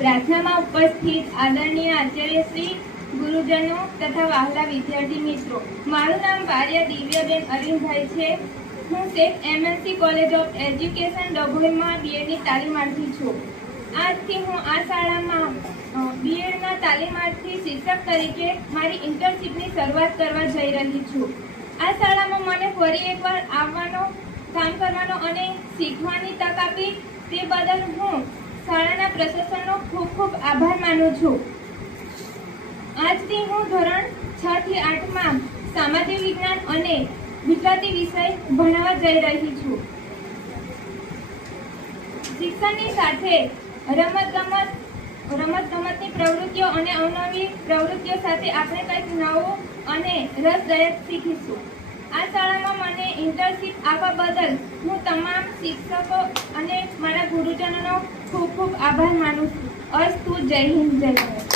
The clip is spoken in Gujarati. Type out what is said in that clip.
પ્રાર્થનામાં ઉપસ્થિત આદરણીય આચાર્યશ્રી, ગુરુજનો તથા વહાલા વિદ્યાર્થી મિત્રો, મારું નામ વારિયા દિવ્યાબેન અરવિંદભાઈ છે. હું Shaikh MNC college of education ડભોઈમાં બીએડની તાલીમાર્થી છું. આજથી હું આ શાળામાં બીએડના તાલીમાર્થી શિક્ષક તરીકે મારી ઇન્ટર્નશીપની શરૂઆત કરવા જઈ રહી છું. આ શાળામાં મને ફરી એકવાર આવવાનો, કામ કરવાનો અને શીખવાની તક આપી તે બદલ હું શાળાના પ્રશાસનનો ખૂબ ખૂબ આભાર માનું છું. આજથી હું ધોરણ 6 થી 8માં સામાજિક વિજ્ઞાન અને ગુજરાતી વિષય ભણવા જઈ રહી છું. શિક્ષણની સાથે રમતગમતની પ્રવૃત્તિઓ અને અવનવી પ્રવૃત્તિઓ સાથે આપણે કંઈક નવું અને રસદાયક શીખીશું. આ શાળામાં મને ઇન્ટર્નશીપ આપવા બદલ હું તમામ શિક્ષકો અને મારા ગુરુજનોનો ખૂબ ખૂબ આભાર માનું છું. અસ્તુ. જય હિન્દ, જય ભારત.